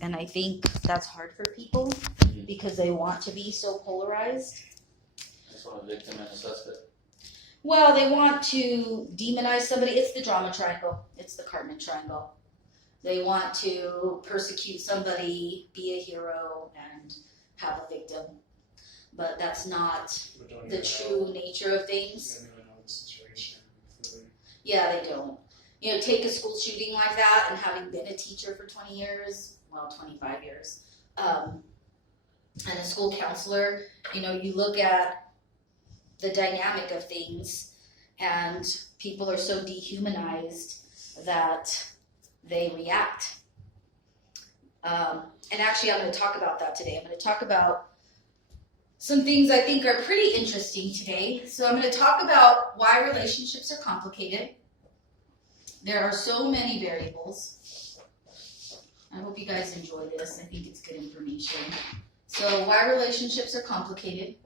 And I think that's hard for people because they want to be so polarized. Just want a victim and a suspect. Well, they want to demonize somebody. It's the drama triangle. It's the Cartman triangle. They want to persecute somebody, be a hero, and have a victim. But that's not the true nature of things. They don't even know the situation fully. Yeah, they don't. You know, take a school shooting like that, and having been a teacher for 20 years, well, 25 years, and a school counselor, you know, you look at the dynamic of things, and people are so dehumanized that they react. And actually, I'm going to talk about that today. I'm going to talk about some things I think are pretty interesting today. So I'm going to talk about why relationships are complicated. There are so many variables. I hope you guys enjoy this. I think it's good information. So why relationships are complicated.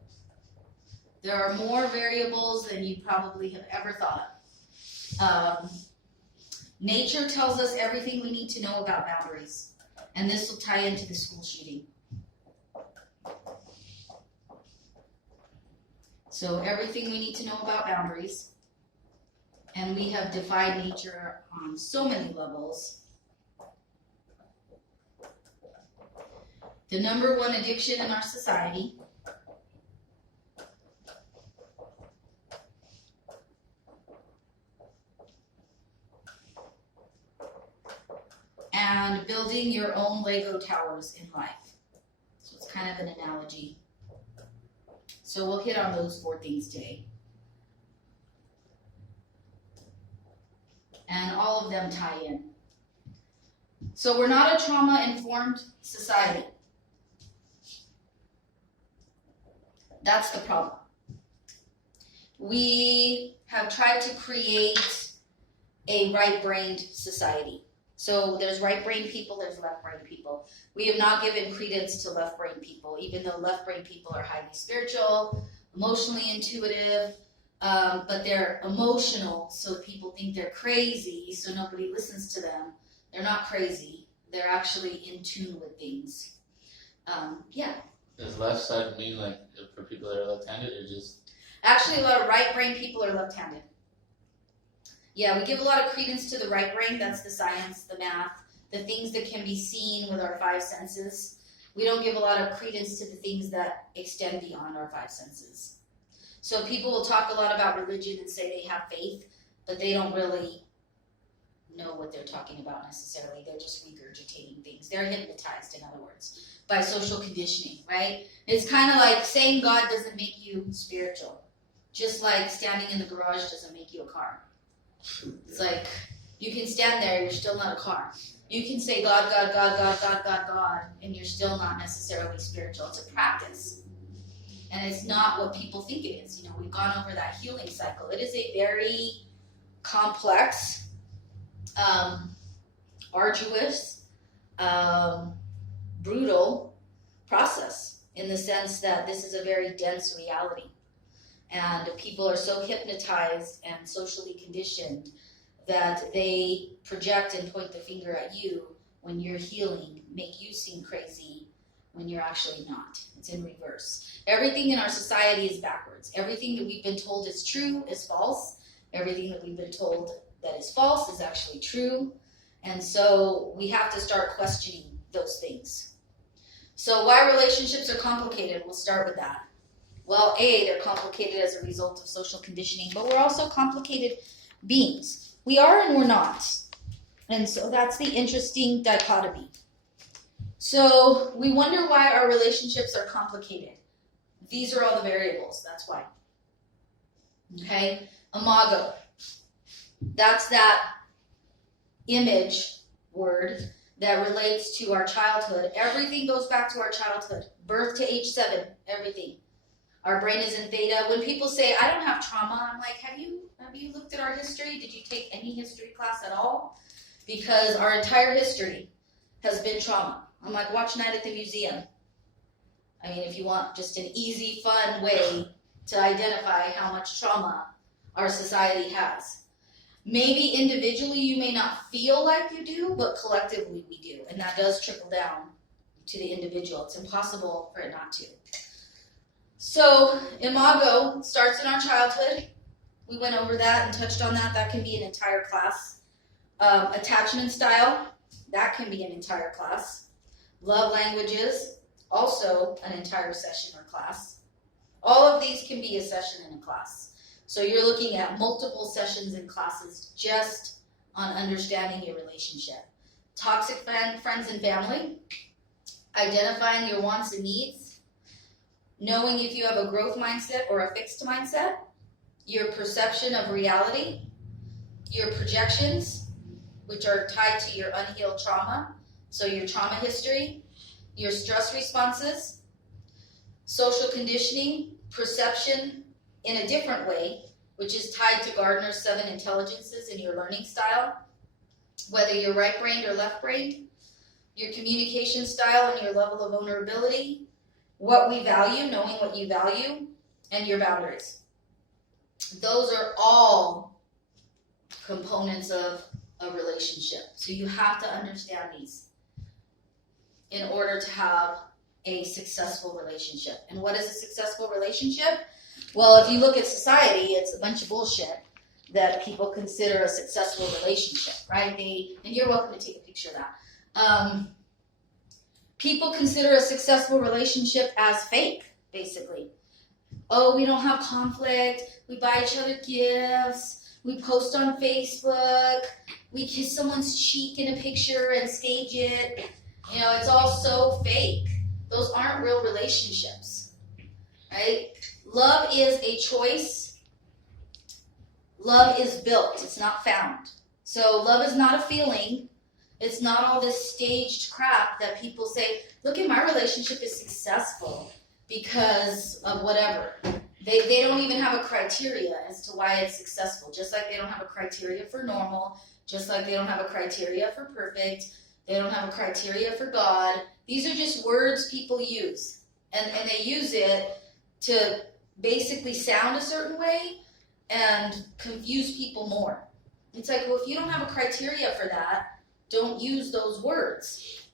There are more variables than you probably have ever thought. Nature tells us everything we need to know about boundaries. And this will tie into the school shooting. So everything we need to know about boundaries. And we have defied nature on so many levels. The number one addiction in our society. And building your own Lego towers in life. So it's kind of an analogy. So we'll hit on those 4 things today. And all of them tie in. So we're not a trauma-informed society. That's the problem. We have tried to create a right-brained society. So there's right-brained people, there's left-brained people. We have not given credence to left-brained people, even though left-brained people are highly spiritual, emotionally intuitive, but they're emotional, so people think they're crazy, so nobody listens to them. They're not crazy. They're actually in tune with things. Yeah. Does left side mean like for people that are left-handed or just? Actually, a lot of right-brain people are left-handed. Yeah, we give a lot of credence to the right brain. That's the science, the math, the things that can be seen with our 5 senses. We don't give a lot of credence to the things that extend beyond our 5 senses. So people will talk a lot about religion and say they have faith, but they don't really know what they're talking about necessarily. They're just regurgitating things. They're hypnotized, in other words, by social conditioning, right? It's kind of like saying God doesn't make you spiritual, just like standing in the garage doesn't make you a car. It's like, you can stand there, you're still not a car. You can say God, God, God, God, God, God, God, and you're still not necessarily spiritual. It's a practice. And it's not what people think it is. You know, we've gone over that healing cycle. It is a very complex, arduous, brutal process in the sense that this is a very dense reality. And people are so hypnotized and socially conditioned that they project and point the finger at you when you're healing, make you seem crazy when you're actually not. It's in reverse. Everything in our society is backwards. Everything that we've been told is true is false. Everything that we've been told that is false is actually true. And so we have to start questioning those things. So why relationships are complicated? We'll start with that. Well, they're complicated as a result of social conditioning, but we're also complicated beings. We are and we're not. And so that's the interesting dichotomy. So we wonder why our relationships are complicated. These are all the variables, that's why. Okay, imago. That's that image word that relates to our childhood. Everything goes back to our childhood. Birth to age 7, everything. Our brain is in theta. When people say, I don't have trauma, I'm like, have you looked at our history? Did you take any history class at all? Because our entire history has been trauma. I'm like, watch Night at the Museum. I mean, if you want just an easy, fun way to identify how much trauma our society has. Maybe individually you may not feel like you do, but collectively we do. And that does trickle down to the individual. It's impossible for it not to. So imago starts in our childhood. We went over that and touched on that. That can be an entire class. Attachment style, that can be an entire class. Love languages, also an entire session or class. All of these can be a session in a class. So you're looking at multiple sessions and classes just on understanding your relationship. Toxic friends and family, identifying your wants and needs, knowing if you have a growth mindset or a fixed mindset, your perception of reality, your projections, which are tied to your unhealed trauma, so your trauma history, your stress responses, social conditioning, perception in a different way, which is tied to Gardner's 7 intelligences in your learning style, whether you're right-brained or left-brained, your communication style and your level of vulnerability, what we value, knowing what you value, and your boundaries. Those are all components of a relationship. So you have to understand these in order to have a successful relationship. And what is a successful relationship? Well, if you look at society, it's a bunch of bullshit that people consider a successful relationship, right? And you're welcome to take a picture of that. People consider a successful relationship as fake, basically. Oh, we don't have conflict. We buy each other gifts. We post on Facebook. We kiss someone's cheek in a picture and stage it. You know, it's all so fake. Those aren't real relationships, right? Love is a choice. Love is built. It's not found. So love is not a feeling. It's not all this staged crap that people say, look at my relationship is successful because of whatever. They don't even have a criteria as to why it's successful. Just like they don't have a criteria for normal. Just like they don't have a criteria for perfect. They don't have a criteria for God. These are just words people use. And they use it to basically sound a certain way and confuse people more. It's like, well, if you don't have a criteria for that, don't use those words.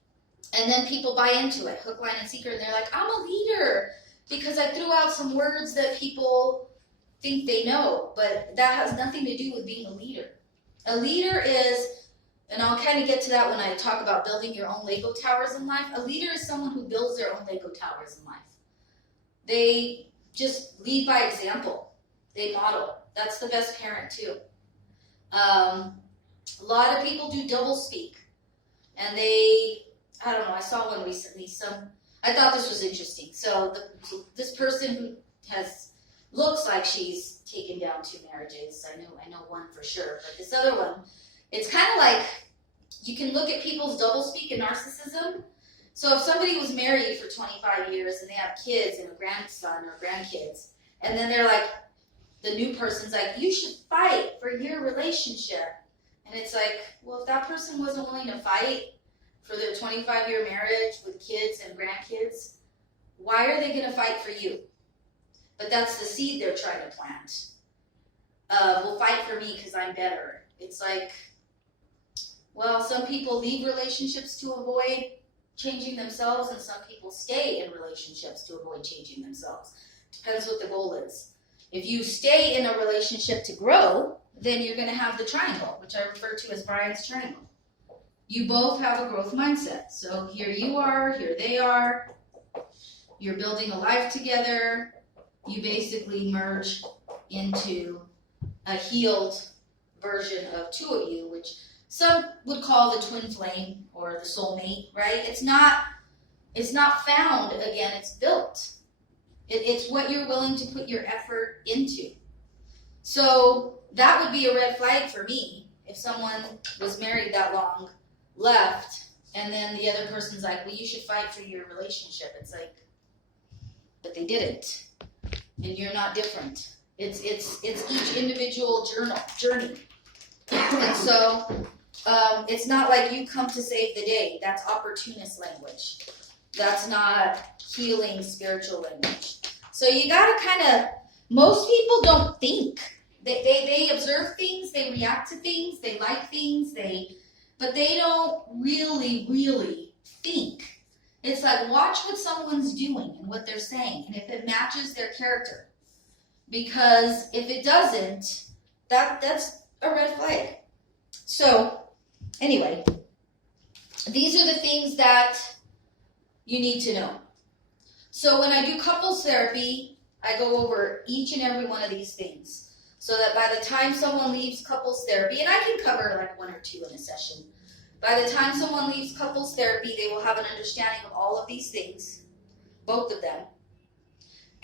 And then people buy into it, hook, line, and sinker, and they're like, I'm a leader because I threw out some words that people think they know, but that has nothing to do with being a leader. A leader is, and I'll kind of get to that when I talk about building your own Lego towers in life, a leader is someone who builds their own Lego towers in life. They just lead by example. They model. That's the best parent too. A lot of people do double speak, and I don't know, I saw one recently, I thought this was interesting. So this person who looks like she's taken down 2 marriages, I know one for sure, but this other one, it's kind of like, you can look at people's double speak and narcissism. So if somebody was married for 25 years and they have kids and a grandson or grandkids, and then they're like, the new person's like, you should fight for your relationship. And it's like, well, if that person wasn't willing to fight for their 25-year marriage with kids and grandkids, why are they going to fight for you? But that's the seed they're trying to plant. Well, fight for me because I'm better. It's like, well, some people leave relationships to avoid changing themselves, and some people stay in relationships to avoid changing themselves. Depends what the goal is. If you stay in a relationship to grow, then you're going to have the triangle, which I refer to as Brian's triangle. You both have a growth mindset. So here you are, here they are. You're building a life together. You basically merge into a healed version of 2 of you, which some would call the twin flame or the soulmate, right? It's not found, again, it's built. It's what you're willing to put your effort into. So that would be a red flag for me if someone was married that long, left, and then the other person's like, well, you should fight for your relationship. It's like, but they didn't. And you're not different. It's each individual journey. And so it's not like you come to save the day. That's opportunist language. That's not healing spiritual language. So you gotta most people don't think They observe things, they react to things, they like things, but they don't really think. It's like, watch what someone's doing and what they're saying, and if it matches their character. Because if it doesn't, that's a red flag. So, anyway, these are the things that you need to know. So when I do couples therapy, I go over each and every one of these things. So that by the time someone leaves couples therapy, and I can cover like 1 or 2 in a session, by the time someone leaves couples therapy, they will have an understanding of all of these things, both of them,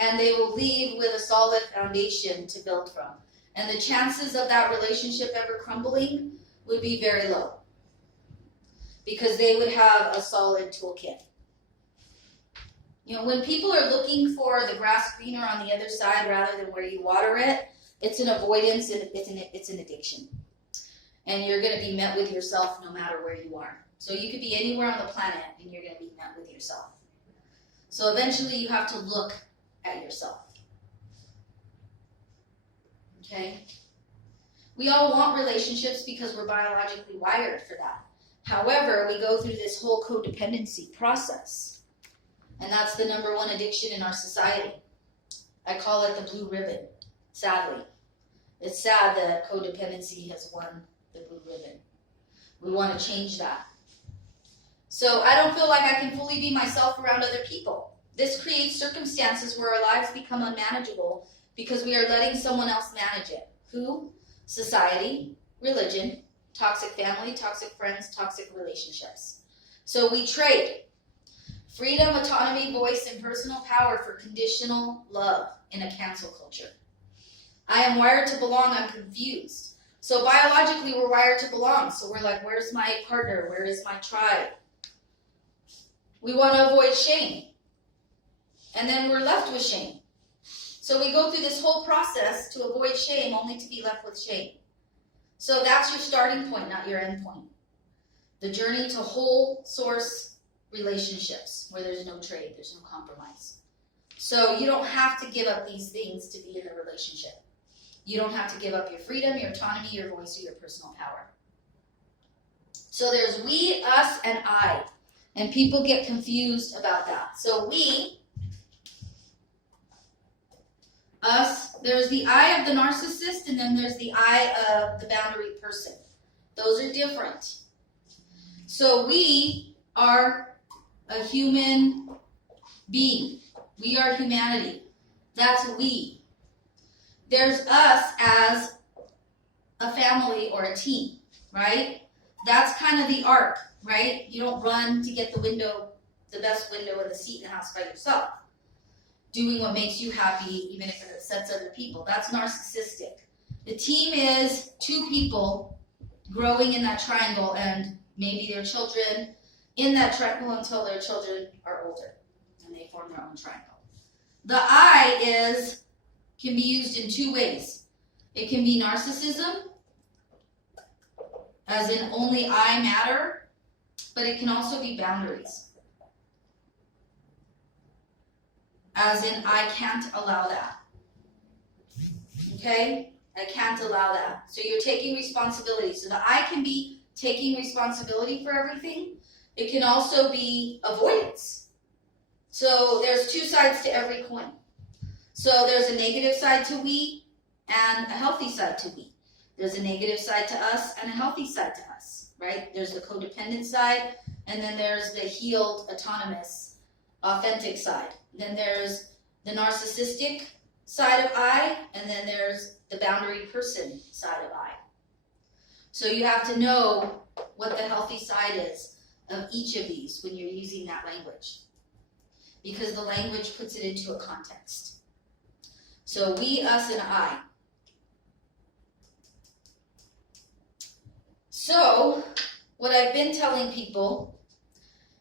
and they will leave with a solid foundation to build from. And the chances of that relationship ever crumbling would be very low, because they would have a solid toolkit. You know, when people are looking for the grass greener on the other side rather than where you water it, it's an avoidance and it's an addiction. And you're going to be met with yourself no matter where you are. So you could be anywhere on the planet and you're going to be met with yourself. So eventually you have to look at yourself. Okay? We all want relationships because we're biologically wired for that. However, we go through this whole codependency process. And that's the #1 addiction in our society. I call it the blue ribbon, sadly. It's sad that codependency has won the blue ribbon. We want to change that. So I don't feel like I can fully be myself around other people. This creates circumstances where our lives become unmanageable because we are letting someone else manage it. Who? Society, religion, toxic family, toxic friends, toxic relationships. So we trade freedom, autonomy, voice, and personal power for conditional love in a cancel culture. I am wired to belong, I'm confused. So biologically, we're wired to belong. So we're like, where's my partner? Where is my tribe? We want to avoid shame. And then we're left with shame. So we go through this whole process to avoid shame, only to be left with shame. So that's your starting point, not your end point. The journey to whole source relationships where there's no trade, there's no compromise. So you don't have to give up these things to be in a relationship. You don't have to give up your freedom, your autonomy, your voice, or your personal power. So there's we, us, and I. And people get confused about that. So we, us, there's the I of the narcissist, and then there's the I of the boundary person. Those are different. So we are a human being. We are humanity. That's we. There's us as a family or a team, right? That's kind of the arc, right? You don't run to get the best window in the seat in the house by yourself. Doing what makes you happy, even if it upsets other people. That's narcissistic. The team is 2 people growing in that triangle and maybe their children in that triangle until their children are older and they form their own triangle. The I can be used in 2 ways. It can be narcissism, as in only I matter, but it can also be boundaries, as in I can't allow that. Okay? I can't allow that. So you're taking responsibility. So the I can be taking responsibility for everything. It can also be avoidance. So there's 2 sides to every coin. So there's a negative side to we and a healthy side to we. There's a negative side to us and a healthy side to us, right? There's the codependent side, and then there's the healed, autonomous, authentic side. Then there's the narcissistic side of I, and then there's the boundary person side of I. So you have to know what the healthy side is of each of these when you're using that language, because the language puts it into a context. So we, us, and I. So what I've been telling people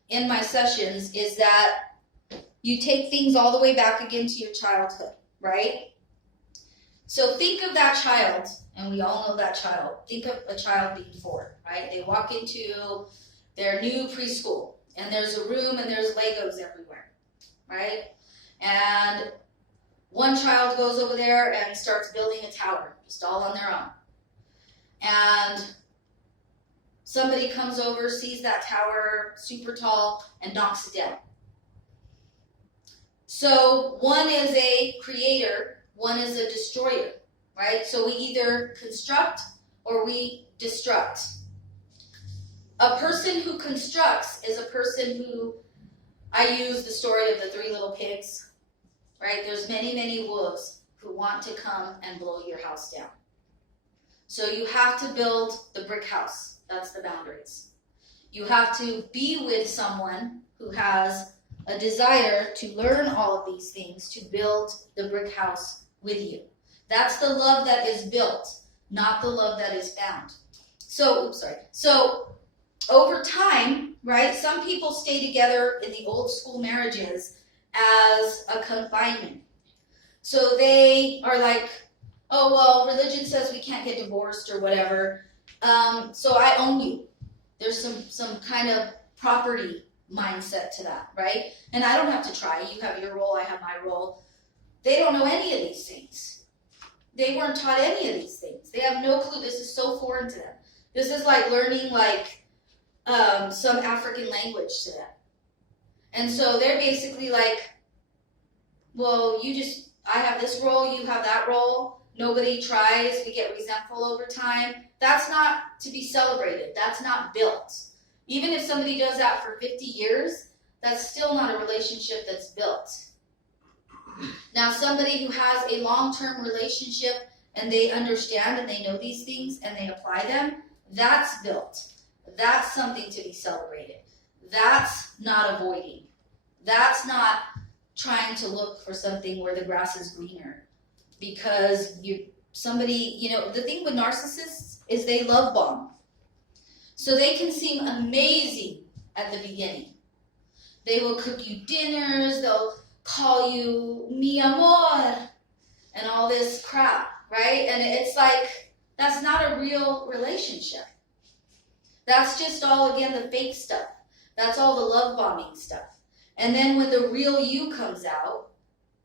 in my sessions is that you take things all the way back again to your childhood, right? So think of that child, and we all know that child. Think of a child being 4, right? They walk into their new preschool, and there's a room and there's Legos everywhere, right? And one child goes over there and starts building a tower, just all on their own. And somebody comes over, sees that tower, super tall, and knocks it down. So one is a creator, one is a destroyer, right? So we either construct or we destruct. A person who constructs is a person who, I use the story of the 3 little pigs, right? There's many, many wolves who want to come and blow your house down. So you have to build the brick house. That's the boundaries. You have to be with someone who has a desire to learn all of these things to build the brick house with you. That's the love that is built, not the love that is found. So over time, right, some people stay together in the old school marriages as a confinement. So they are like, oh, well, religion says we can't get divorced or whatever, so I own you. There's some kind of property mindset to that, right? And I don't have to try. You have your role, I have my role. They don't know any of these things. They weren't taught any of these things. They have no clue. This is so foreign to them. This is like learning some African language to them. And so they're basically like, well, I have this role, you have that role. Nobody tries. We get resentful over time. That's not to be celebrated. That's not built. Even if somebody does that for 50 years, that's still not a relationship that's built. Now, somebody who has a long-term relationship and they understand and they know these things and they apply them, that's built. That's something to be celebrated. That's not avoiding. That's not trying to look for something where the grass is greener. Because the thing with narcissists is they love bomb. So they can seem amazing at the beginning. They will cook you dinners, they'll call you mi amor, and all this crap, right? And it's like, that's not a real relationship. That's just all, again, the fake stuff. That's all the love bombing stuff. And then when the real you comes out,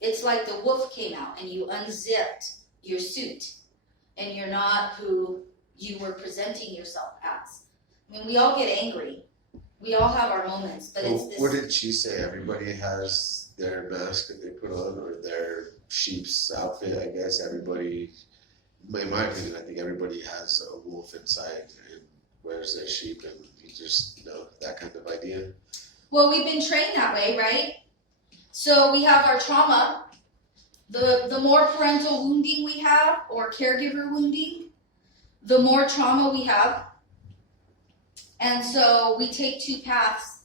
it's like the wolf came out and you unzipped your suit and you're not who you were presenting yourself as. I mean, we all get angry. We all have our moments, but it's this. What did she say? Everybody has their mask that they put on or their sheep's outfit, I guess. Everybody, in my opinion, I think everybody has a wolf inside and wears their sheep, and you just, that kind of idea. Well, we've been trained that way, right? So we have our trauma. The more parental wounding we have, or caregiver wounding, the more trauma we have. And so we take 2 paths.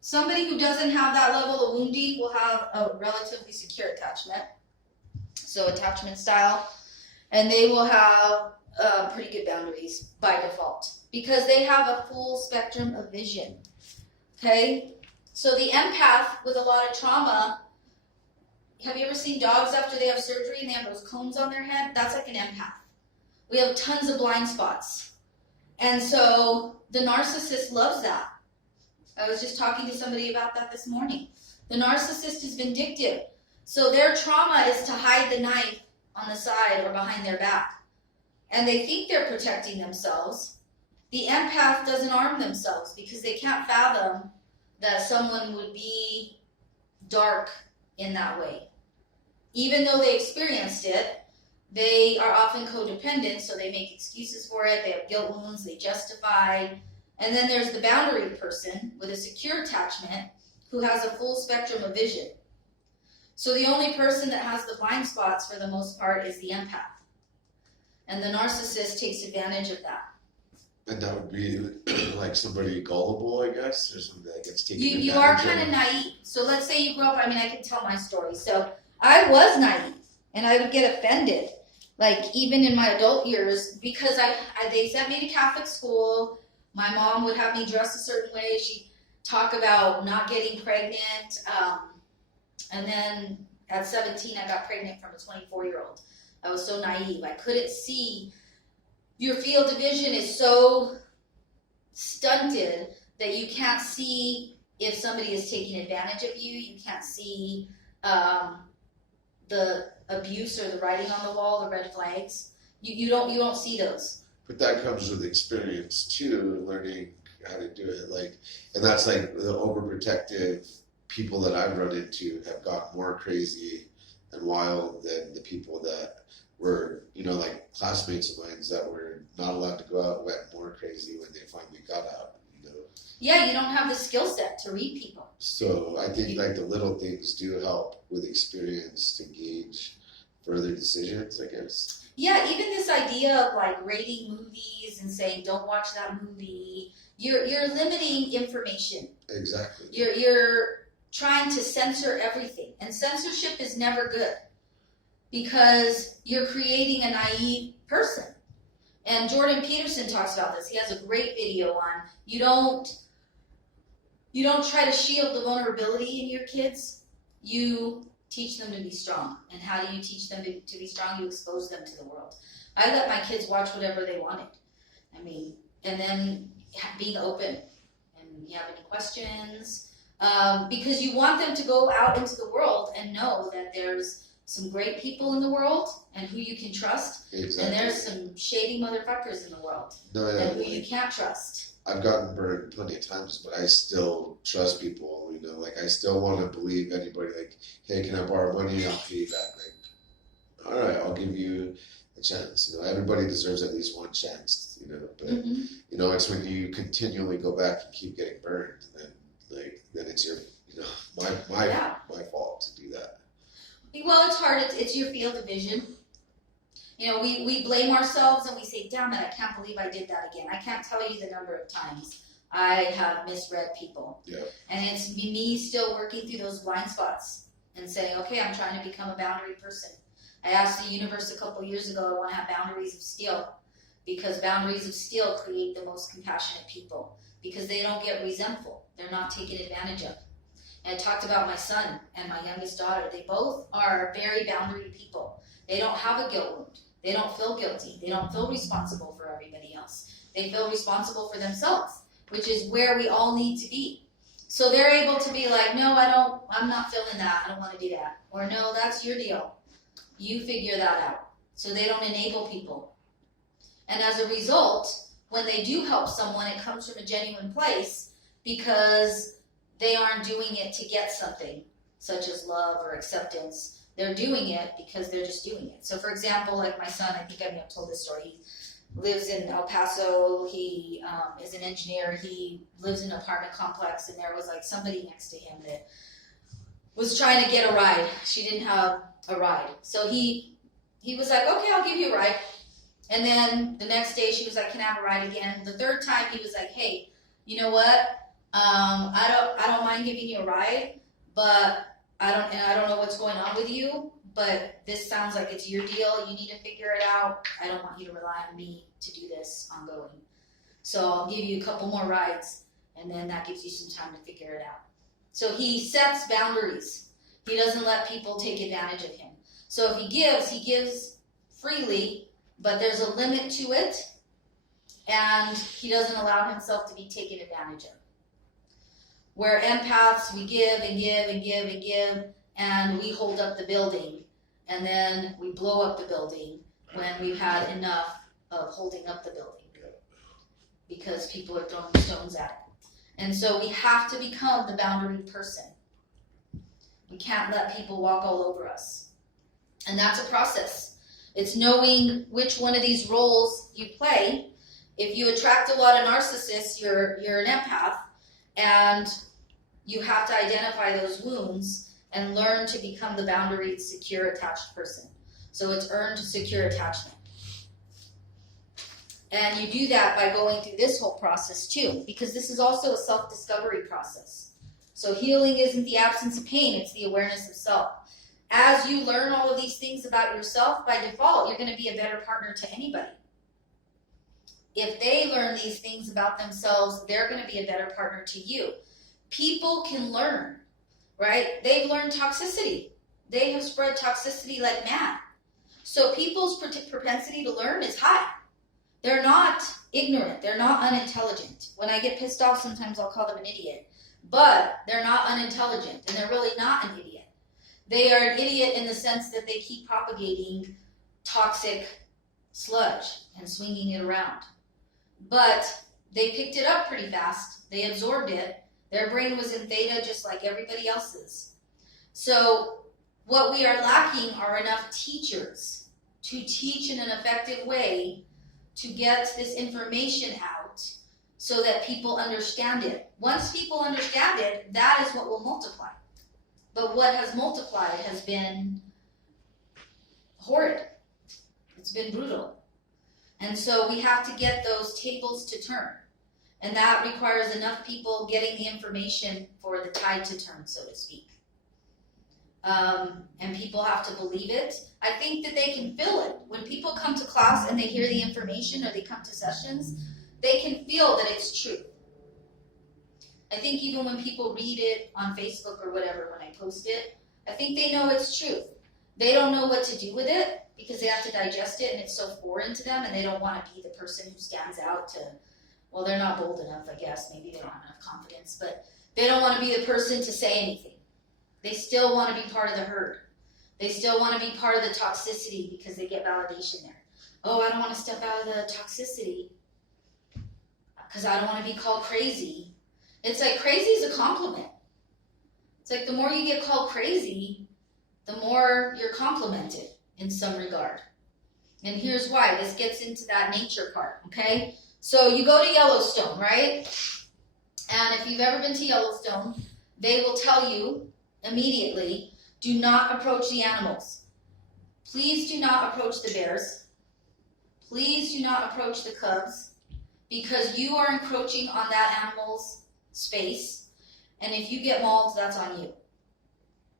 Somebody who doesn't have that level of wounding will have a relatively secure attachment. So attachment style. And they will have pretty good boundaries by default. Because they have a full spectrum of vision. Okay? So the empath with a lot of trauma, have you ever seen dogs after they have surgery and they have those cones on their head? That's like an empath. We have tons of blind spots. And so the narcissist loves that. I was just talking to somebody about that this morning. The narcissist is vindictive. So their trauma is to hide the knife on the side or behind their back. And they think they're protecting themselves. The empath doesn't arm themselves because they can't fathom that someone would be dark in that way. Even though they experienced it, they are often codependent, so they make excuses for it, they have guilt wounds, they justify. And then there's the boundary person with a secure attachment who has a full spectrum of vision. So the only person that has the blind spots for the most part is the empath. And the narcissist takes advantage of that. And that would be like somebody gullible, I guess, or somebody that gets taken advantage of. You are kind of naive. So let's say you grew up, I can tell my story. So I was naive, and I would get offended, like even in my adult years, because they sent me to Catholic school. My mom would have me dress a certain way. She'd talk about not getting pregnant. And then at 17, I got pregnant from a 24-year-old. I was so naive. I couldn't see. Your field of vision is so stunted that you can't see if somebody is taking advantage of you. You can't see the abuse or the writing on the wall, the red flags. You don't see those. But that comes with experience too, learning how to do it. And that's like the overprotective people that I've run into have got more crazy and wild than the people that were, like classmates of mine that were not allowed to go out, went more crazy when they finally got out. Yeah, you don't have the skill set to read people. So I think like the little things do help with experience to gauge further decisions, I guess. Yeah, even this idea of like rating movies and saying don't watch that movie, you're limiting information. Exactly. You're trying to censor everything, and censorship is never good because you're creating a naive person. And Jordan Peterson talks about this. He has a great video on you don't try to shield the vulnerability in your kids. You teach them to be strong. And how do you teach them to be strong? You expose them to the world. I let my kids watch whatever they wanted. And then being open. And you have any questions? Because you want them to go out into the world and know that there's some great people in the world and who you can trust. Exactly. And there's some shady motherfuckers in the world and who you can't trust. I've gotten burned plenty of times, but I still trust people. I still want to believe anybody. Hey, can I borrow money? I'll pay you back. All right, I'll give you a chance. Everybody deserves at least one chance. But it's when you continually go back and keep getting burned, then it's your, my fault to do that. Well, it's hard. It's your field of vision. We blame ourselves and we say, damn it, I can't believe I did that again. I can't tell you the number of times I have misread people. Yeah. And it's me still working through those blind spots and saying, okay, I'm trying to become a boundary person. I asked the universe a couple years ago, I want to have boundaries of steel, because boundaries of steel create the most compassionate people because they don't get resentful. They're not taken advantage of. And I talked about my son and my youngest daughter. They both are very boundary people. They don't have a guilt wound. They don't feel guilty. They don't feel responsible for everybody else. They feel responsible for themselves, which is where we all need to be. So they're able to be like, no, I'm not feeling that. I don't want to do that. Or no, that's your deal. You figure that out. So they don't enable people. And as a result, when they do help someone, it comes from a genuine place because they aren't doing it to get something, such as love or acceptance. They're doing it because they're just doing it. So for example, like my son, I think I may have told this story. He lives in El Paso. He is an engineer. He lives in an apartment complex, and there was like somebody next to him that was trying to get a ride. She didn't have a ride. So he was like, okay, I'll give you a ride. And then the next day she was like, can I have a ride again? The third time he was like, hey, you know what? I don't mind giving you a ride, but I don't know what's going on with you, but this sounds like it's your deal. You need to figure it out. I don't want you to rely on me to do this ongoing. So I'll give you a couple more rides, and then that gives you some time to figure it out. So he sets boundaries. He doesn't let people take advantage of him. So if he gives freely, but there's a limit to it, and he doesn't allow himself to be taken advantage of. Where empaths, we give and give and give and give, and we hold up the building, and then we blow up the building when we've had enough of holding up the building because people are throwing stones at it. And so we have to become the boundary person. We can't let people walk all over us. And that's a process. It's knowing which one of these roles you play. If you attract a lot of narcissists, you're an empath, and you have to identify those wounds and learn to become the boundaried, secure, attached person. So it's earned secure attachment. And you do that by going through this whole process too, because this is also a self-discovery process. So healing isn't the absence of pain, it's the awareness of self. As you learn all of these things about yourself, by default, you're going to be a better partner to anybody. If they learn these things about themselves, they're going to be a better partner to you. People can learn, right? They've learned toxicity. They have spread toxicity like mad. So people's propensity to learn is high. They're not ignorant. They're not unintelligent. When I get pissed off, sometimes I'll call them an idiot. But they're not unintelligent, and they're really not an idiot. They are an idiot in the sense that they keep propagating toxic sludge and swinging it around. But they picked it up pretty fast. They absorbed it. Their brain was in theta just like everybody else's. So what we are lacking are enough teachers to teach in an effective way to get this information out so that people understand it. Once people understand it, that is what will multiply. But what has multiplied has been horrid. It's been brutal. And so we have to get those tables to turn. And that requires enough people getting the information for the tide to turn, so to speak. And people have to believe it. I think that they can feel it. When people come to class and they hear the information or they come to sessions, they can feel that it's true. I think even when people read it on Facebook or whatever, when I post it, I think they know it's true. They don't know what to do with it because they have to digest it and it's so foreign to them and they don't want to be the person who stands out to, well, they're not bold enough, I guess. Maybe they don't have enough confidence, but they don't want to be the person to say anything. They still want to be part of the herd. They still want to be part of the toxicity because they get validation there. Oh, I don't want to step out of the toxicity because I don't want to be called crazy. It's like crazy is a compliment. It's like the more you get called crazy, the more you're complimented in some regard. And here's why. This gets into that nature part, okay? So you go to Yellowstone, right? And if you've ever been to Yellowstone, they will tell you immediately, do not approach the animals. Please do not approach the bears. Please do not approach the cubs because you are encroaching on that animal's space. And if you get mauled, that's on you,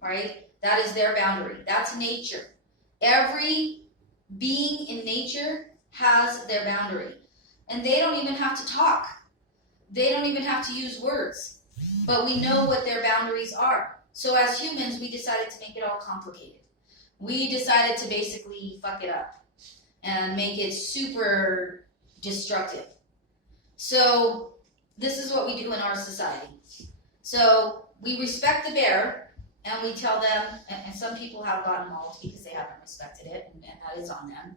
right? That is their boundary. That's nature. Every being in nature has their boundary. And they don't even have to talk. They don't even have to use words. But we know what their boundaries are. So as humans, we decided to make it all complicated. We decided to basically fuck it up and make it super destructive. So this is what we do in our society. So we respect the bear and we tell them, and some people have gotten mauled because they haven't respected it, and that is on them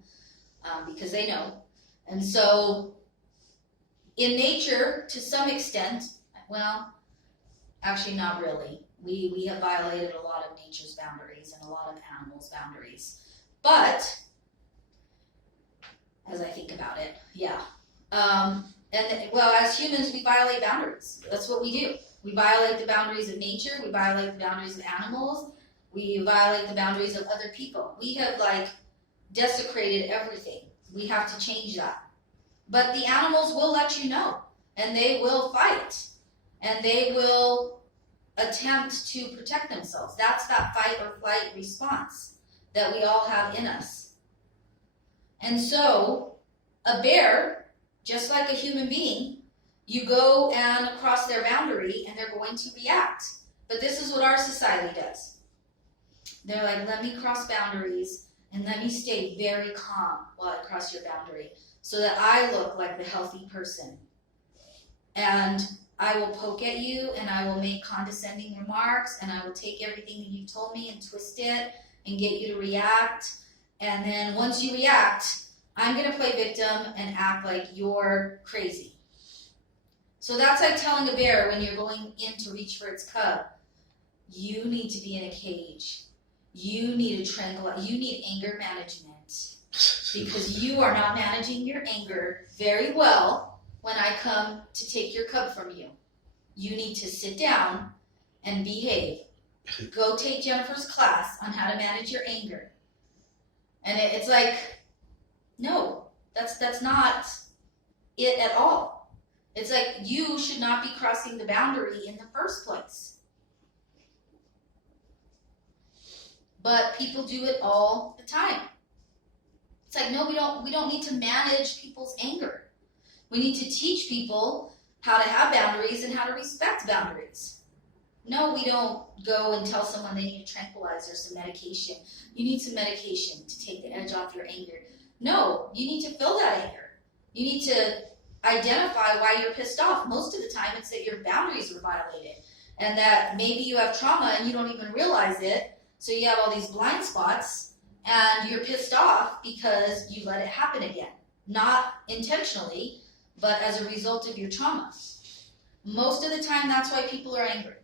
because they know. And so in nature, to some extent, well, actually not really. We have violated a lot of nature's boundaries and a lot of animals' boundaries. But, as I think about it, yeah. As humans, we violate boundaries. That's what we do. We violate the boundaries of nature. We violate the boundaries of animals. We violate the boundaries of other people. We have, desecrated everything. We have to change that. But the animals will let you know. And they will fight. And they will attempt to protect themselves. That's that fight or flight response that we all have in us. And so, a bear, just like a human being, you go and cross their boundary and they're going to react. But this is what our society does. They're like, let me cross boundaries and let me stay very calm while I cross your boundary so that I look like the healthy person. And I will poke at you and I will make condescending remarks and I will take everything that you've told me and twist it and get you to react. And then once you react, I'm going to play victim and act like you're crazy. So that's like telling a bear when you're going in to reach for its cub, you need to be in a cage. You need a tranquilizer. You need anger management because you are not managing your anger very well. When I come to take your cub from you, you need to sit down and behave. Go take Jennifer's class on how to manage your anger. And it's like, no, that's not it at all. It's like you should not be crossing the boundary in the first place. But people do it all the time. It's like, no, we don't need to manage people's anger. We need to teach people how to have boundaries and how to respect boundaries. No, we don't go and tell someone they need a tranquilizer, some medication. You need some medication to take the edge off your anger. No, you need to feel that anger. You need to identify why you're pissed off. Most of the time it's that your boundaries were violated and that maybe you have trauma and you don't even realize it. So you have all these blind spots and you're pissed off because you let it happen again. Not intentionally, but as a result of your trauma. Most of the time, that's why people are angry.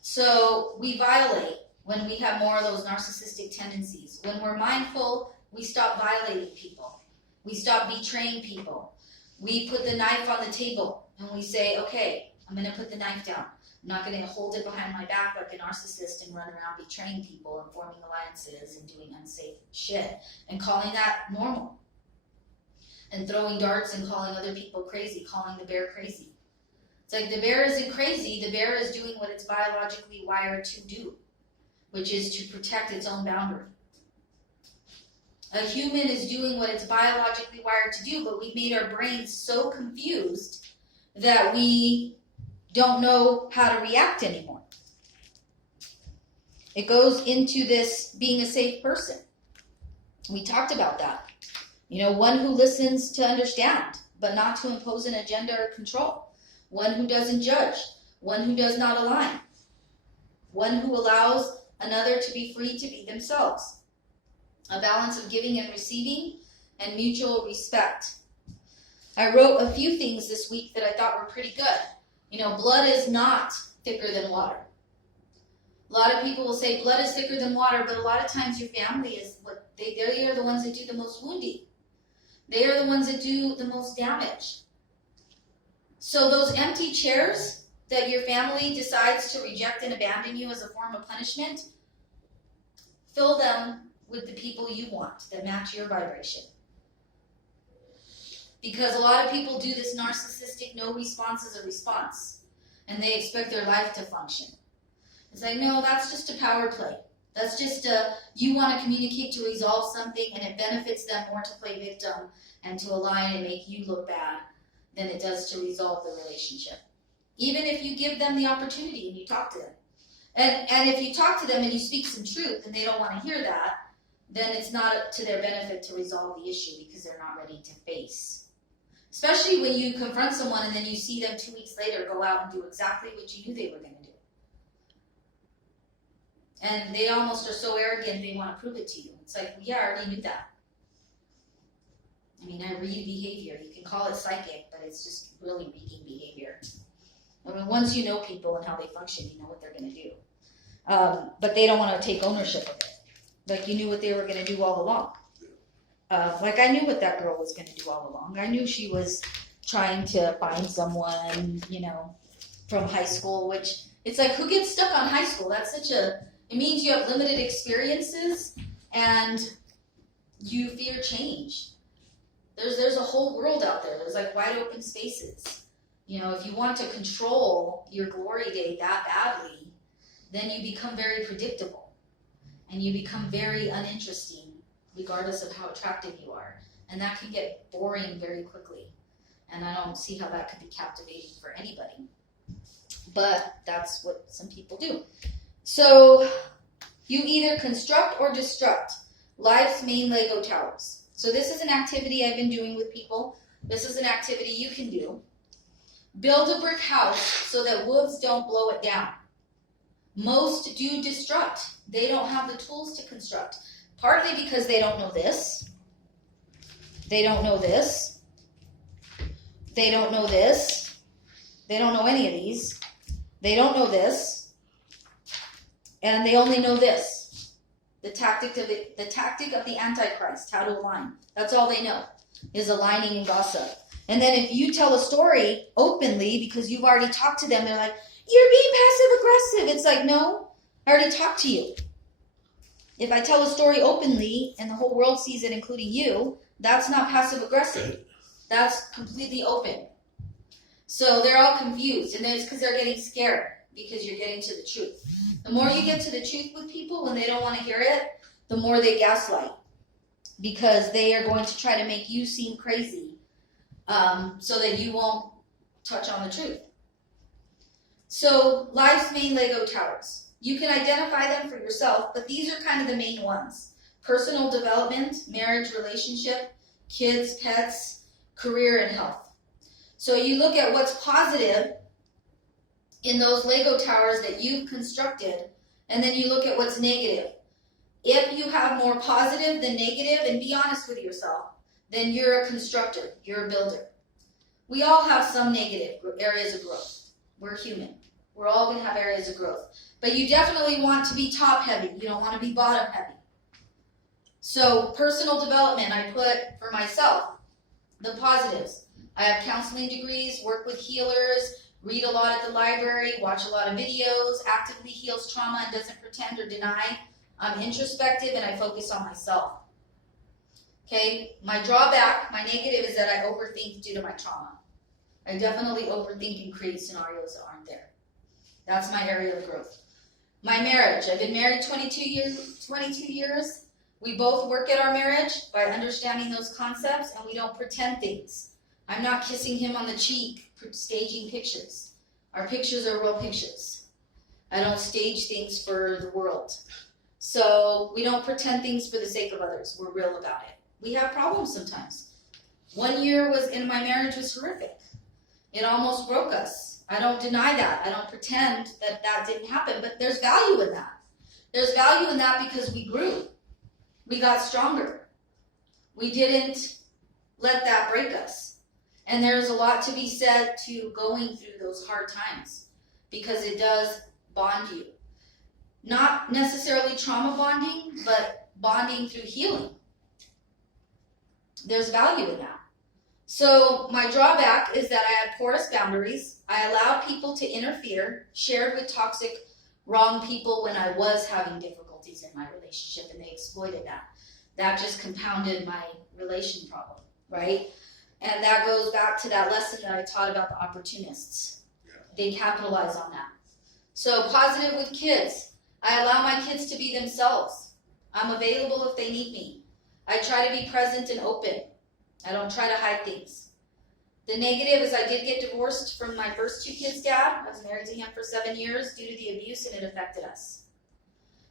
So we violate when we have more of those narcissistic tendencies. When we're mindful, we stop violating people. We stop betraying people. We put the knife on the table and we say, okay, I'm going to put the knife down. I'm not going to hold it behind my back like a narcissist and run around betraying people and forming alliances and doing unsafe shit and calling that normal. And throwing darts and calling other people crazy, calling the bear crazy. It's like the bear isn't crazy, the bear is doing what it's biologically wired to do, which is to protect its own boundary. A human is doing what it's biologically wired to do, but we've made our brains so confused that we don't know how to react anymore. It goes into this being a safe person. We talked about that. You know, one who listens to understand, but not to impose an agenda or control. One who doesn't judge. One who does not align. One who allows another to be free to be themselves. A balance of giving and receiving and mutual respect. I wrote a few things this week that I thought were pretty good. You know, blood is not thicker than water. A lot of people will say blood is thicker than water, but a lot of times your family is what they are the ones that do the most wounding. They are the ones that do the most damage. So those empty chairs that your family decides to reject and abandon you as a form of punishment, fill them with the people you want that match your vibration. Because a lot of people do this narcissistic no response is a response, and they expect their life to function. It's like, no, that's just a power play. That's just you want to communicate to resolve something, and it benefits them more to play victim and to align and make you look bad than it does to resolve the relationship. Even if you give them the opportunity and you talk to them. And if you talk to them and you speak some truth and they don't want to hear that, then it's not to their benefit to resolve the issue because they're not ready to face. Especially when you confront someone and then you see them 2 weeks later go out and do exactly what you knew they were going to do. And they almost are so arrogant they want to prove it to you. It's like, well, yeah, I already knew that. I mean, I read behavior. You can call it psychic, but it's just really reading behavior. I mean, once you know people and how they function, you know what they're going to do. But they don't want to take ownership of it. Like you knew what they were going to do all along. Like I knew what that girl was going to do all along. I knew she was trying to find someone, you know, from high school, which it's like, who gets stuck on high school? That's such a, it means you have limited experiences and you fear change. There's a whole world out there. There's like wide open spaces. You know, if you want to control your glory day that badly, then you become very predictable and you become very uninteresting regardless of how attractive you are. And that can get boring very quickly. And I don't see how that could be captivating for anybody. But that's what some people do. So you either construct or destruct life's main Lego towers. So this is an activity I've been doing with people. This is an activity you can do. Build a brick house so that wolves don't blow it down. Most do destruct. They don't have the tools to construct. Partly because they don't know this. They don't know this. They don't know this. They don't know any of these. They don't know this. And they only know this. The tactic of the Antichrist, how to align. That's all they know, is aligning and gossip. And then if you tell a story openly, because you've already talked to them, they're like, you're being passive-aggressive. It's like, no, I already talked to you. If I tell a story openly and the whole world sees it, including you, that's not passive-aggressive. That's completely open. So they're all confused, and then it's because they're getting scared because you're getting to the truth. The more you get to the truth with people when they don't want to hear it, the more they gaslight because they are going to try to make you seem crazy so that you won't touch on the truth. So life's main Lego towers. You can identify them for yourself, but these are kind of the main ones. Personal development, marriage, relationship, kids, pets, career, and health. So you look at what's positive in those Lego towers that you've constructed, And then you look at what's negative. If you have more positive than negative, and be honest with yourself, then you're a constructor, you're a builder. We all have some negative areas of growth. We're human. We're all going to have areas of growth. But you definitely want to be top heavy. You don't want to be bottom heavy. So personal development, I put for myself, the positives. I have counseling degrees, work with healers, read a lot at the library, watch a lot of videos, actively heals trauma and doesn't pretend or deny. I'm introspective and I focus on myself. Okay, my drawback, my negative is that I overthink due to my trauma. I definitely overthink and create scenarios that aren't there. That's my area of growth. My marriage, I've been married 22 years. We both work at our marriage by understanding those concepts, and we don't pretend things. I'm not kissing him on the cheek, staging pictures. Our pictures are real pictures. I don't stage things for the world. So we don't pretend things for the sake of others. We're real about it. We have problems sometimes. 1 year in my marriage was horrific. It almost broke us. I don't deny that. I don't pretend that didn't happen, but there's value in that. There's value in that because we grew. We got stronger. We didn't let that break us. And there's a lot to be said to going through those hard times because it does bond you. Not necessarily trauma bonding, but bonding through healing. There's value in that. So my drawback is that I had porous boundaries. I allowed people to interfere, shared with toxic, wrong people when I was having difficulties in my relationship, and they exploited that. That just compounded my relation problem, right? And that goes back to that lesson that I taught about the opportunists. They capitalize on that. So positive with kids. I allow my kids to be themselves. I'm available if they need me. I try to be present and open. I don't try to hide things. The negative is I did get divorced from my first 2 kids' dad. I was married to him for 7 years due to the abuse, and it affected us.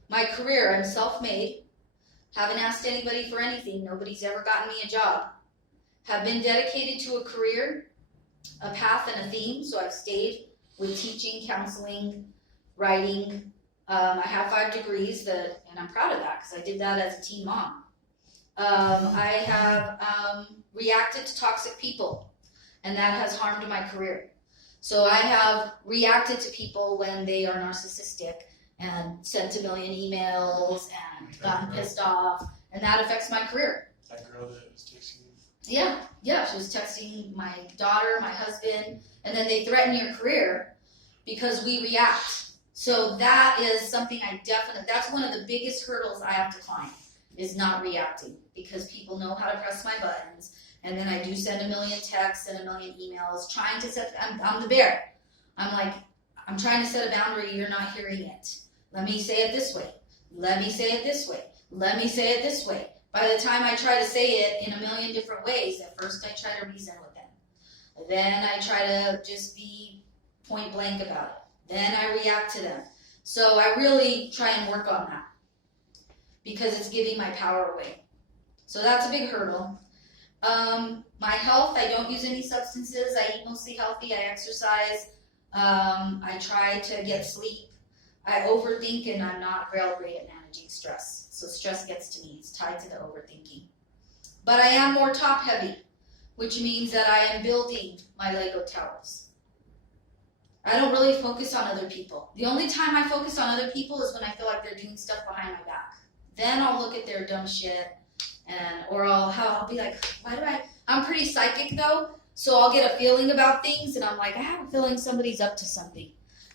My career, I'm self-made. Haven't asked anybody for anything. Nobody's ever gotten me a job. Have been dedicated to a career, a path, and a theme, so I've stayed with teaching, counseling, writing. I have 5 degrees, and I'm proud of that because I did that as a teen mom. I have reacted to toxic people, and that has harmed my career. So I have reacted to people when they are narcissistic and sent a million emails and gotten pissed off, and that affects my career. That girl that was texting you? Yeah, she was texting my daughter, my husband, and then they threaten your career because we react. So that is something that's one of the biggest hurdles I have to climb, is not reacting, because people know how to press my buttons, and then I do send a million texts and a million emails trying to I'm the bear. I'm trying to set a boundary, you're not hearing it. Let me say it this way. Let me say it this way. Let me say it this way. By the time I try to say it in a million different ways, at first I try to reason with them. Then I try to just be point blank about it. Then I react to them. So I really try and work on that because it's giving my power away. So that's a big hurdle. My health, I don't use any substances. I eat mostly healthy. I exercise. I try to get sleep. I overthink, and I'm not real great at managing stress. So stress gets to me. It's tied to the overthinking. But I am more top heavy, which means that I am building my Lego towers. I don't really focus on other people. The only time I focus on other people is when I feel like they're doing stuff behind my back. Then I'll look at their dumb shit, or I'll be like, I'm pretty psychic though, so I'll get a feeling about things, and I'm like, I have a feeling somebody's up to something.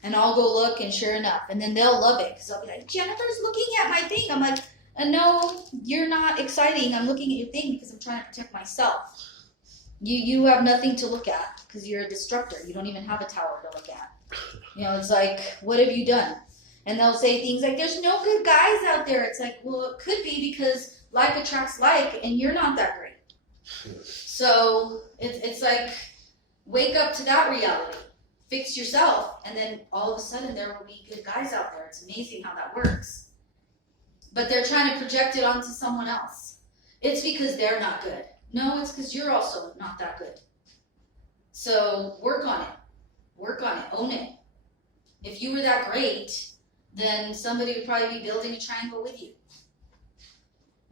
And I'll go look, and sure enough, and then they'll love it, because I'll be like, Jennifer's looking at my thing. I'm like, no, you're not exciting. I'm looking at your thing because I'm trying to protect myself. You have nothing to look at because you're a destructor. You don't even have a tower to look at. It's like, what have you done? And they'll say things like, there's no good guys out there. It's like, well, it could be because like attracts like, and you're not that great. So it's like, wake up to that reality. Fix yourself, and then all of a sudden there will be good guys out there. It's amazing how that works. But they're trying to project it onto someone else. It's because they're not good. No, it's because you're also not that good. So work on it. Work on it. Own it. If you were that great, then somebody would probably be building a triangle with you.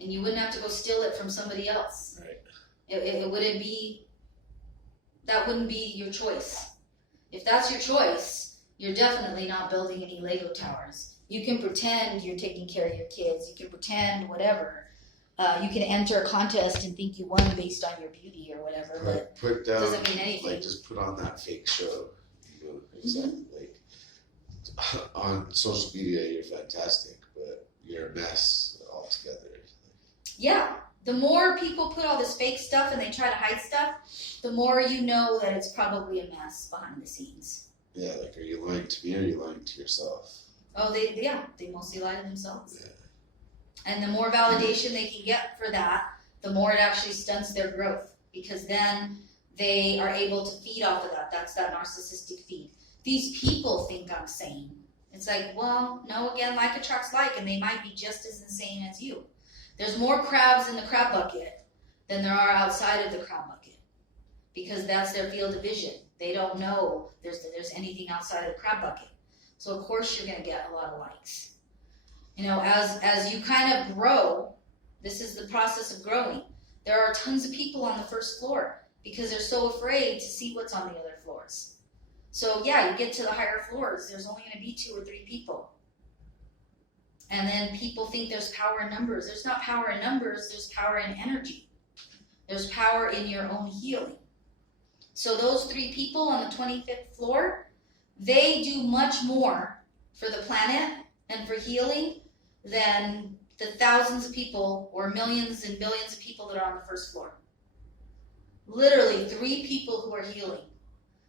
And you wouldn't have to go steal it from somebody else. Right. It wouldn't be, that wouldn't be your choice. If that's your choice, you're definitely not building any Lego towers. You can pretend you're taking care of your kids. You can pretend whatever. You can enter a contest and think you won based on your beauty or whatever, but Put it down, doesn't mean anything. like, just put on that fake show. You know, exactly. Like, on social media, you're fantastic, but you're a mess altogether. Yeah, the more people put all this fake stuff and they try to hide stuff, the more you know that it's probably a mess behind the scenes. Yeah, like, are you lying to me or are you lying to yourself? Oh, they mostly lie to themselves. Yeah. And the more validation they can get for that, the more it actually stunts their growth, because then they are able to feed off of that. That's that narcissistic feed. These people think I'm sane. It's like, well, no, again, like attracts like, and they might be just as insane as you. There's more crabs in the crab bucket than there are outside of the crab bucket, because that's their field of vision. They don't know there's anything outside of the crab bucket. So of course you're going to get a lot of likes. You know, as you kind of grow, this is the process of growing. There are tons of people on the first floor because they're so afraid to see what's on the other floors. So yeah, you get to the higher floors, there's only going to be 2 or 3 people. And then people think there's power in numbers. There's not power in numbers, there's power in energy. There's power in your own healing. So those 3 people on the 25th floor, they do much more for the planet and for healing than the thousands of people or millions and billions of people that are on the first floor. Literally 3 people who are healing.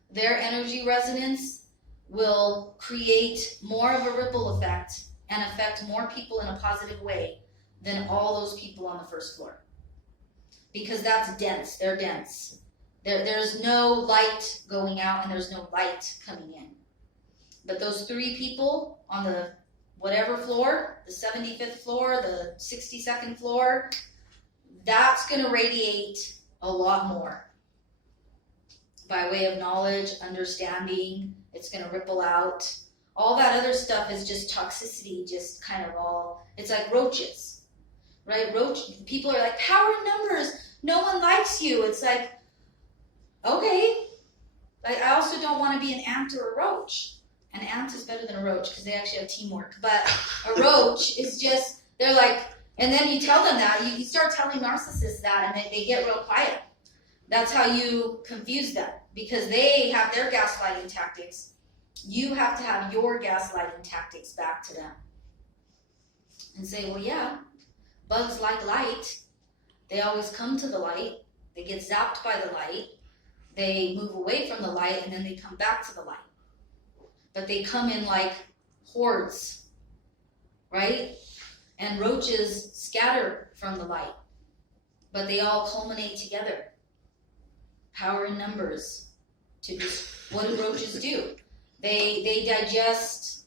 Their energy resonance will create more of a ripple effect and affect more people in a positive way than all those people on the first floor. Because that's dense. They're dense. There's no light going out and there's no light coming in. But those 3 people on the whatever floor, the 75th floor, the 62nd floor, that's going to radiate a lot more. By way of knowledge, understanding, it's going to ripple out. All that other stuff is just toxicity, just kind of all, it's like roaches, right? People are like, power in numbers, no one likes you. It's like, okay. I also don't want to be an ant or a roach. An ant is better than a roach because they actually have teamwork. But a roach is just, they're like, and then you tell them that, you start telling narcissists that, and they get real quiet. That's how you confuse them, because they have their gaslighting tactics. You have to have your gaslighting tactics back to them. And say, well, yeah, bugs like light. They always come to the light. They get zapped by the light. They move away from the light, and then they come back to the light. But they come in like hordes, right? And roaches scatter from the light, but they all culminate together. Power in numbers. To just, what do roaches do? They digest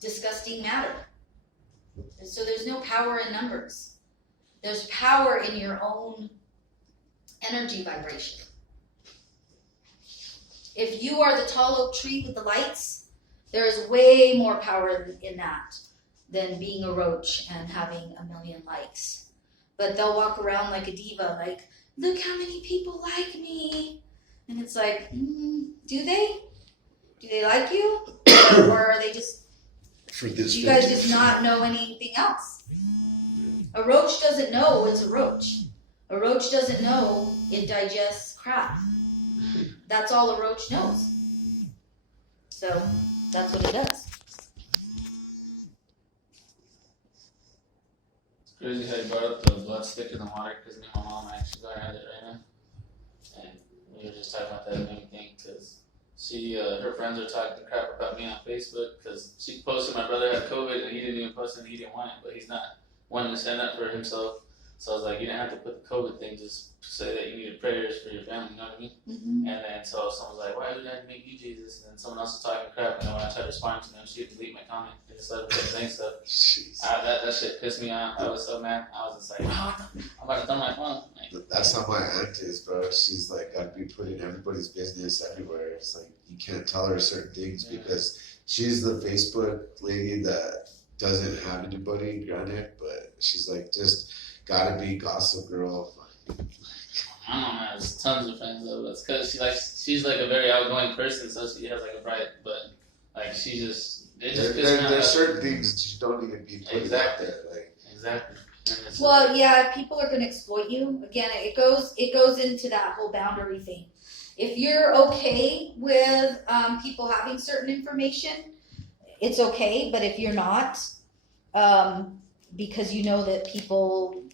disgusting matter. So there's no power in numbers. There's power in your own energy vibration. If you are the tall oak tree with the lights, there is way more power in that than being a roach and having a million likes. But they'll walk around like a diva, like, look how many people like me. And it's like, do they? Do they like you? Or are they just, For this do you guys vintage. just not know anything else? A roach doesn't know it's a roach. A roach doesn't know it digests crap. That's all a roach knows. So that's what it does. It's crazy how you brought up the blood stick in the water, because me and my mom actually got around it right now. And we were just talking about that and made me think, because she, her friends are talking crap about me on Facebook, because she posted my brother had COVID and he didn't even post it and he didn't want it, but he's not wanting to stand up for himself. So I was like, you didn't have to put the COVID thing, just say that you needed prayers for your family, you know what I mean? Mm-hmm. And then so someone was like, why would I make you Jesus? And then someone else was talking crap, and then when I tried responding to them, she would delete my comment and just let her keep saying stuff. Jeez. That shit pissed me off. I was so mad. I was just like, oh, I'm about to throw my phone. Like, That's how my aunt is, bro. She's like, I'd be putting everybody's business everywhere. It's like, you can't tell her certain things Yeah. because she's the Facebook lady that doesn't have anybody, granted, but she's like just gotta be gossip girl. I don't know, man. There's tons of friends though. That's because she's like a very outgoing person, so she has like a bright, but like she just it just There's certain things that you don't even be putting out there, like exactly. Well, yeah, people are going to exploit you. Again, it goes into that whole boundary thing. If you're okay with people having certain information, it's okay. But if you're not, because you know that people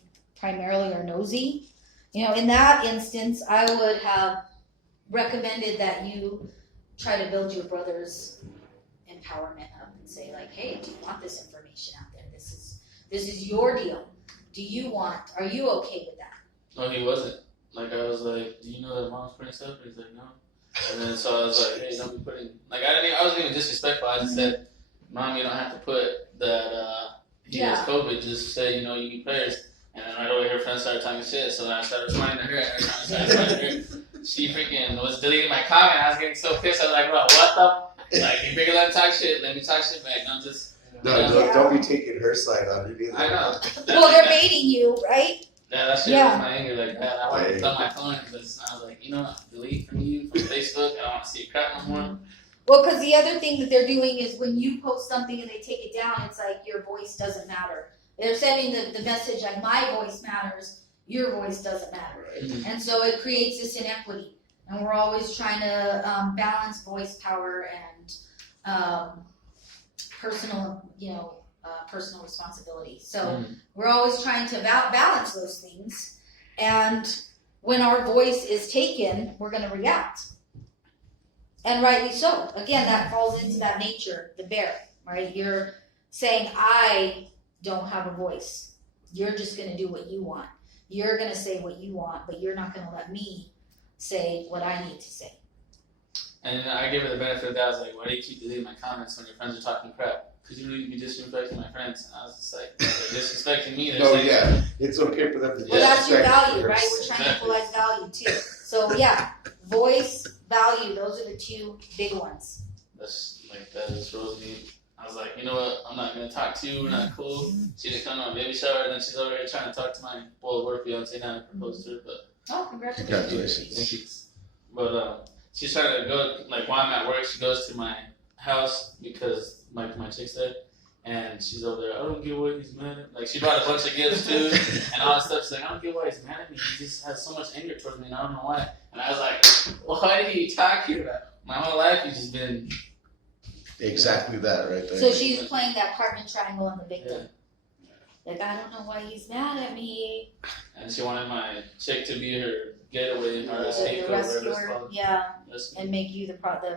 primarily are nosy, in that instance, I would have recommended that you try to build your brother's empowerment up and say like, hey, do you want this information out there? This is your deal. Are you okay with that? No, he wasn't. Like, I was like, do you know that mom's putting stuff? And he's like, no. And then so I was like, hey, don't be putting, like, I wasn't even disrespectful. I just said, Mom, you don't have to put that he has COVID. Just say, you need prayers. And then right away, her friends started talking shit. So then I started responding to her. And every time I started responding to her, she freaking was deleting my comment. I was getting so pissed. I was like, bro, what the? Like, you freaking let me talk shit. Let me talk shit back. I'm just. Don't be taking her side on it either. I know. Well, they're baiting you, right? Yeah, that shit was my anger like that. I wanted to tell my phone because I was like, delete from Facebook. I don't want to see your crap no more. Well, because the other thing that they're doing is when you post something and they take it down, it's like your voice doesn't matter. They're sending the message like my voice matters, your voice doesn't matter. Mm-hmm. And so it creates this inequity. And we're always trying to balance voice power and personal responsibility. So we're always trying to balance those things. And when our voice is taken, we're going to react. And rightly so. Again, that falls into that nature, the bear, right? You're saying, I don't have a voice. You're just going to do what you want. You're going to say what you want, but you're not going to let me say what I need to say. And I gave her the benefit of the doubt. I was like, why do you keep deleting my comments when your friends are talking crap? Because you really be disrespecting my friends. And I was just like, they're disrespecting me. It's okay for them to Well, that's your value, right? We're trying to equalize value too. So yeah, voice, value, those are the two big ones. That just rose me. I was like, you know what? I'm not going to talk to you. We're not cool. She didn't come to my baby shower. And then she's already trying to talk to my work fiance now. I proposed to her. But Congratulations. Thank you. But she's trying to go, like, while I'm at work, she goes to my house because my chick's there. And she's over there, I don't get why he's mad at me. Like, she brought a bunch of gifts too and all that stuff. She's like, I don't get why he's mad at me. He just has so much anger towards me and I don't know why. And I was like, why are you talking about? My whole life you've just been. Exactly that right there. So she's playing that partner triangle on the victim. Yeah. Like, I don't know why he's mad at me. And she wanted my chick to be her getaway or escape the rescuer, and make you the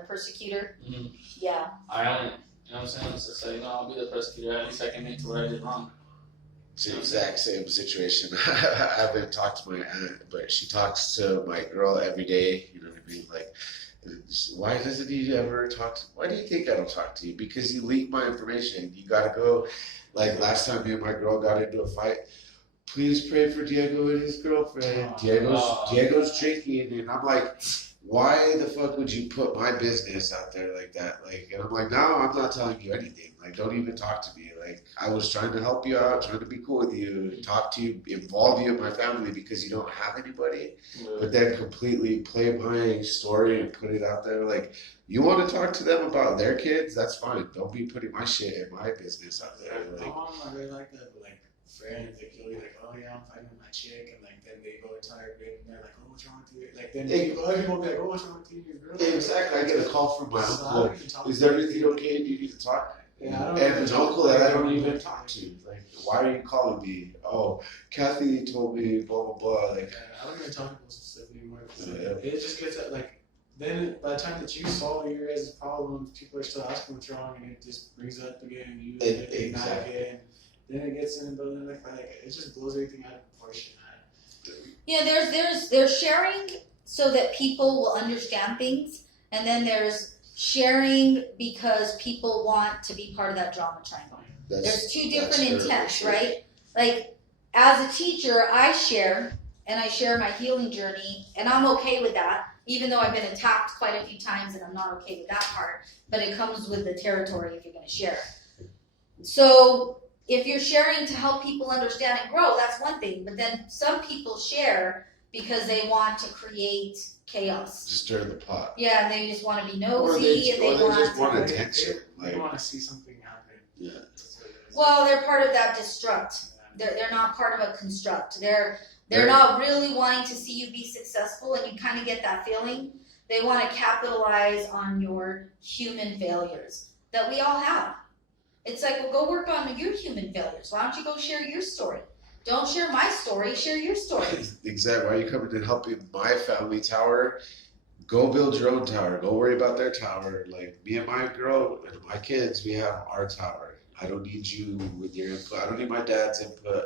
persecutor. Mm-hmm. Yeah. I own it. You know what I'm saying? It's just like, I'll be the persecutor. At least I can make to what I did wrong. It's the exact same situation. I haven't talked to my aunt, but she talks to my girl every day. You know what I mean? Like, why doesn't he ever talk to? Why do you think I don't talk to you? Because you leak my information. You gotta go. Like last time, me and my girl got into a fight. Please pray for Diego and his girlfriend. Diego's drinking, and I'm like, why the fuck would you put my business out there like that? Like, and I'm like, no, I'm not telling you anything. Like, don't even talk to me. Like, I was trying to help you out, trying to be cool with you, talk to you, involve you in my family because you don't have anybody. But then completely play my story and put it out there. Like, you want to talk to them about their kids? That's fine. Don't be putting my shit in my business out there. Like, I really like that, but like friends, like you'll be like, oh yeah, I'm fighting with my chick, and like then they go and tell her and they're like, oh, what's wrong with you? Like then other people will be like, oh, what's wrong with you? Your girl? Exactly. I get a call from my uncle. Is everything okay? Do you need to talk? Yeah, and an uncle that I don't even talk to. Like, why are you calling me? Oh, Kathy told me blah blah blah. Like, I don't even talk to people stuff anymore. It just gets like. Then by the time that you solve your guys' problem, people are still asking what's wrong, and it just brings up again. You exactly. Again. Then it gets in, but then like it just blows everything out of proportion. Yeah, there's sharing so that people will understand things, and then there's sharing because people want to be part of that drama triangle. There's two different intents, right? Like as a teacher, I share my healing journey, and I'm okay with that. even though I've been attacked quite a few times and I'm not okay with that part, but it comes with the territory if you're going to share. So if you're sharing to help people understand and grow, that's one thing. But then some people share because they want to create chaos. Just stir the pot. Yeah, and they just want to be Or nosy, they and they just want want to. attention. They Like, want to see something happen. yeah. That's what it is. Well, they're part of that destruct. They're not part of a construct. They're not really wanting to see you be successful, and you kind of get that feeling. They want to capitalize on your human failures that we all have. It's like, well, go work on your human failures. Why don't you go share your story? Don't share my story, share your story. Exactly. Why are you coming to helping my family tower? Go build your own tower. Go worry about their tower. Like, me and my girl and my kids, we have our tower. I don't need you with your input. I don't need my dad's input.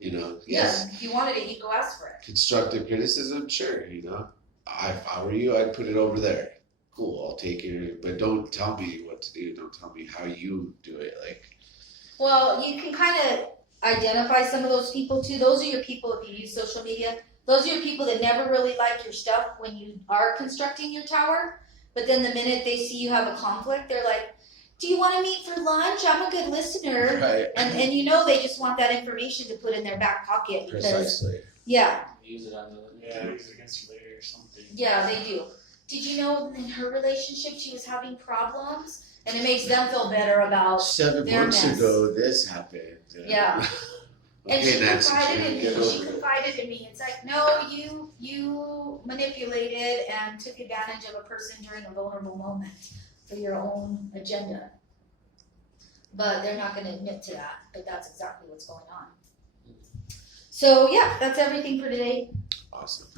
You know, yes. Yeah, if you wanted it, you go ask for it. Constructive criticism, sure. You know, if I were you, I'd put it over there. Cool, I'll take it. But don't tell me what to do. Don't tell me how you do it. Like, Well, you can kind of identify some of those people too. Those are your people if you use social media. Those are your people that never really like your stuff when you are constructing your tower. But then the minute they see you have a conflict, they're like, do you want to meet for lunch? I'm a good listener. right. And you know they just want that information to put in their back pocket because Precisely. yeah, Use it on the. Yeah, use it against you later or something. yeah, they do. Did you know in her relationship she was having problems? And it makes them feel better about 7 their months mess. ago, this happened. Yeah. And Okay, she Nancy, confided in get me. She over it. confided in me. It's like, no, you manipulated and took advantage of a person during a vulnerable moment for your own agenda. But they're not going to admit to that. But that's exactly what's going on. So yeah, that's everything for today. Awesome.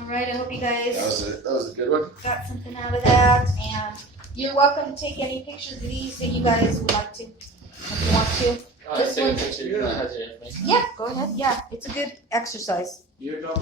All right, I hope you guys That was a good one. got something out of that. And you're welcome to take any pictures of these that you guys would like to, if you want to. Oh, Just take a one- picture. You don't have your information. Yeah, go ahead. Yeah, it's a good exercise. You got my